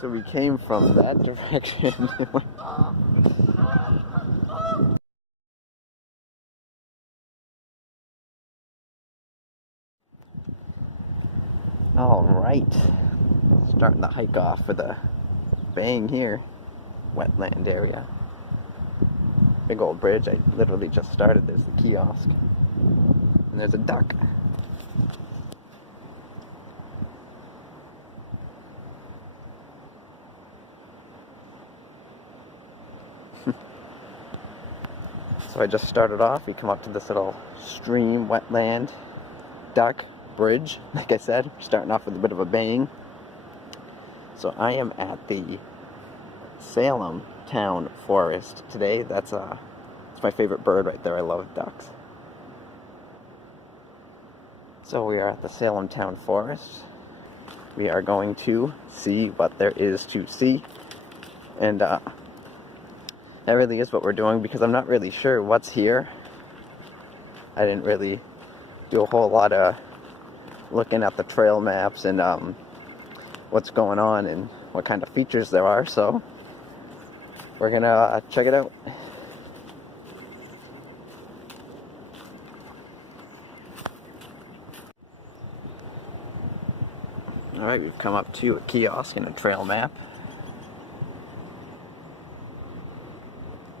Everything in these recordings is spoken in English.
So we came from that direction. All right, starting the hike off with a bang here. Wetland area. Big old bridge. I literally just started. There's the kiosk. And there's a duck. So I just started off. We come up to this little stream, wetland, duck, bridge. Like I said, starting off with a bit of a bang. So I am at the Salem Town Forest today. That's it's my favorite bird right there. I love ducks. So we are at the Salem Town Forest. We are going to see what there is to see. And that really is what we're doing because I'm not really sure what's here. I didn't really do a whole lot of looking at the trail maps and what's going on and what kind of features there are, so we're gonna check it out. Alright, we've come up to a kiosk and a trail map.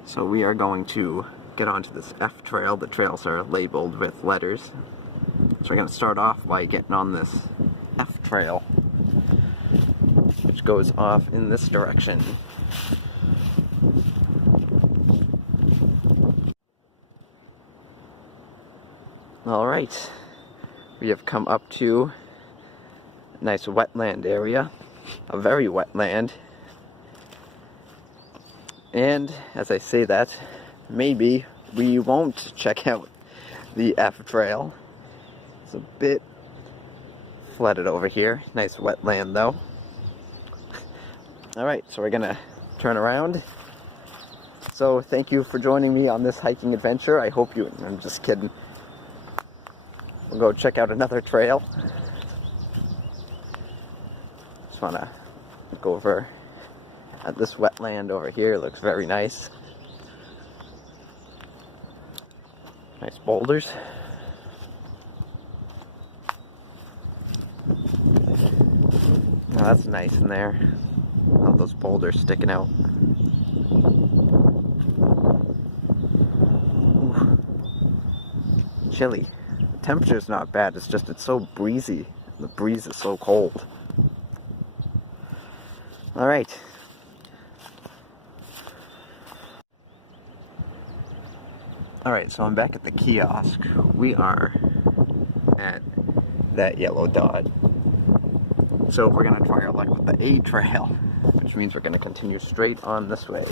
So we are going to get onto this F trail. The trails are labeled with letters. So we're going to start off by getting on this F trail, which goes off in this direction. Alright, we have come up to a nice wetland area, a very wet land. And as I say that, maybe we won't check out the F trail. It's a bit flooded over here. Nice wetland though. Alright, so we're gonna turn around. So thank you for joining me on this hiking adventure. I hope you, I'm just kidding. We'll go check out another trail. Just wanna go over at this wetland over here. Looks very nice. Nice boulders. Oh, that's nice in there. All those boulders sticking out. Ooh. Chilly. The temperature's not bad, it's just it's so breezy. The breeze is so cold. Alright. Alright, so I'm back at the kiosk. We are at that yellow dot. So we're going to try our luck with the A trail, which means we're going to continue straight on this way.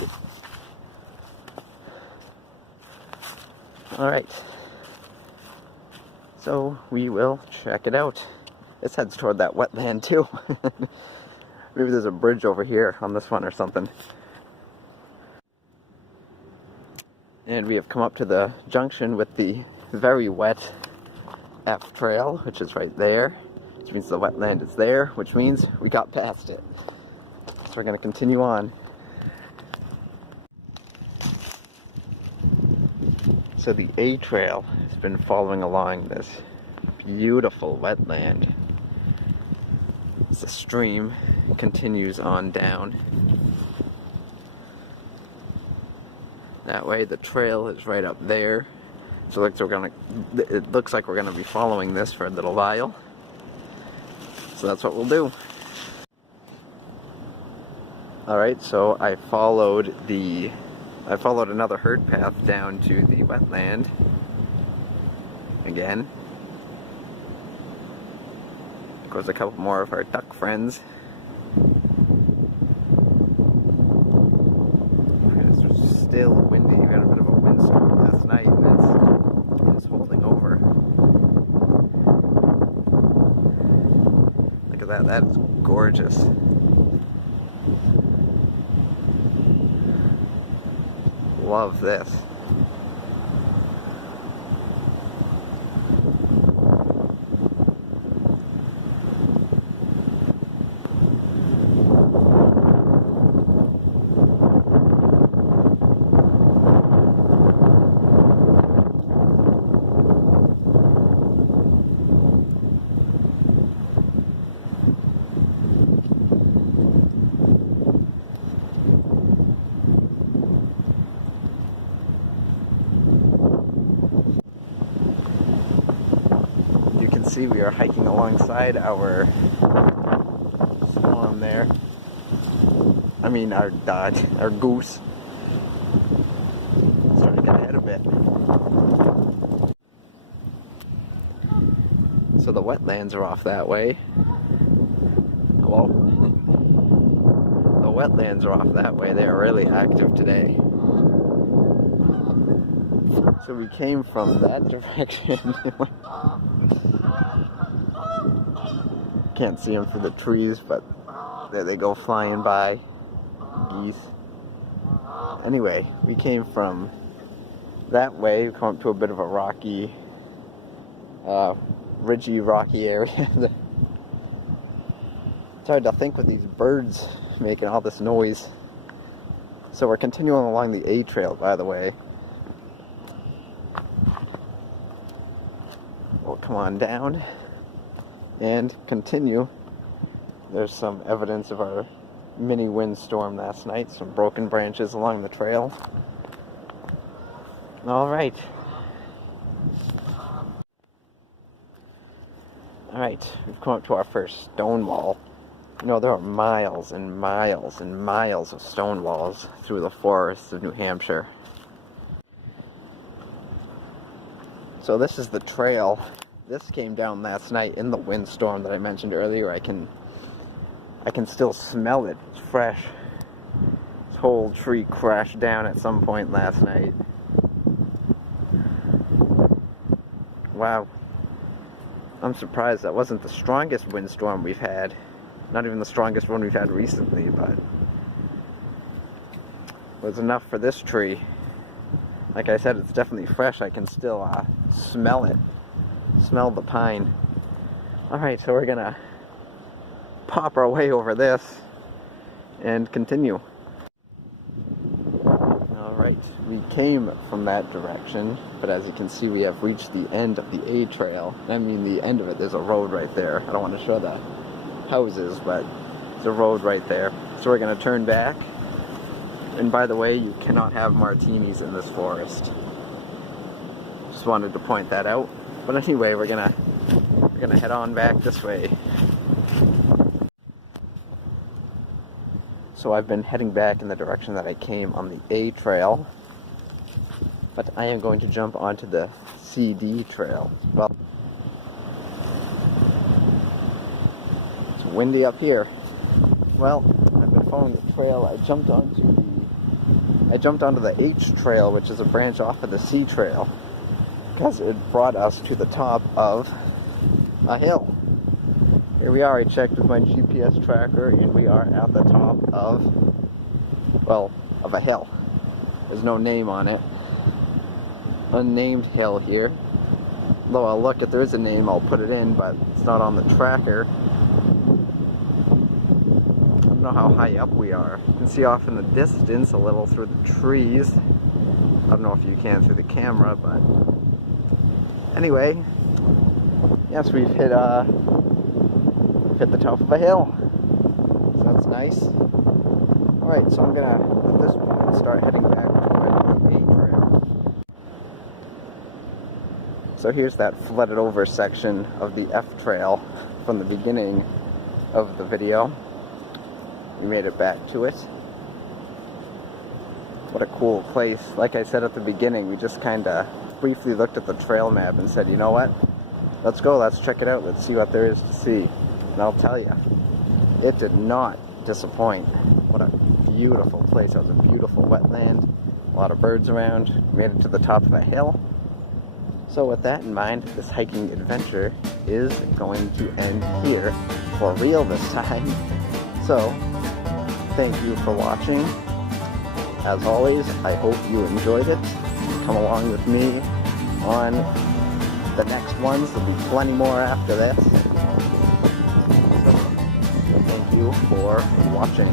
Alright. So we will check it out. This heads toward that wetland too. Maybe there's a bridge over here on this one or something. And we have come up to the junction with the very wet F trail, which is right there, which means the wetland is there, which means we got past it. So we're going to continue on. So the A trail has been following along this beautiful wetland. The stream continues on down. That way, the trail is right up there. So it looks like we're gonna be following this for a little while. So that's what we'll do. Alright, so I followed another herd path down to the wetland. Again. Of course, a couple more of our duck friends. Still windy. We had a bit of a windstorm last night and it's holding over. Look at that, that is gorgeous. Love this. see, we are hiking alongside our swan there. I mean, our goose. Starting to get ahead a bit. So the wetlands are off that way. Hello? The wetlands are off that way. They are really active today. So we came from that direction. Can't see them through the trees, but there they go flying by. Geese. Anyway, we came from that way. We come up to a bit of a rocky, ridgy, rocky area. It's hard to think with these birds making all this noise. So we're continuing along the A trail, by the way. We'll come on down and continue. There's some evidence of our mini windstorm last night, some broken branches along the trail. Alright, we've come up to our first stone wall. You know, there are miles and miles and miles of stone walls through the forests of New Hampshire. So this is the trail. This came down last night in the windstorm that I mentioned earlier. I can still smell it. It's fresh. This whole tree crashed down at some point last night. Wow. I'm surprised that wasn't the strongest windstorm we've had. Not even the strongest one we've had recently, but it was enough for this tree. Like I said, it's definitely fresh. I can still smell it. Smell the pine. Alright, so we're gonna pop our way over this and continue. Alright, we came from that direction, but as you can see, we have reached the end of the A trail. I mean, the end of it, there's a road right there. I don't want to show the houses, but there's a road right there. So we're gonna turn back. And by the way, you cannot have martinis in this forest. Just wanted to point that out. But anyway, we're gonna head on back this way. So I've been heading back in the direction that I came on the A trail, but I am going to jump onto the CD trail. Well, it's windy up here. Well, I've been following the trail. I jumped onto the H trail, which is a branch off of the C trail, because it brought us to the top of a hill. Here we are. I checked with my GPS tracker, and we are at the top of, well, of a hill. There's no name on it. Unnamed hill here. Though I'll look, if there is a name, I'll put it in, but it's not on the tracker. I don't know how high up we are. You can see off in the distance a little through the trees. I don't know if you can through the camera, but anyway, yes, we've hit the top of a hill. So that's nice. Alright, so I'm gonna, at this point, start heading back toward the A trail. So here's that flooded over section of the F trail from the beginning of the video. We made it back to it. What a cool place. Like I said at the beginning, we just kinda briefly looked at the trail map and said, you know what? Let's go, let's check it out, let's see what there is to see. And I'll tell you, it did not disappoint. What a beautiful place. That was a beautiful wetland, a lot of birds around. We made it to the top of a hill. So with that in mind, this hiking adventure is going to end here, for real this time. So, thank you for watching. As always, I hope you enjoyed it. Come along with me on the next ones. There'll be plenty more after this. So, thank you for watching.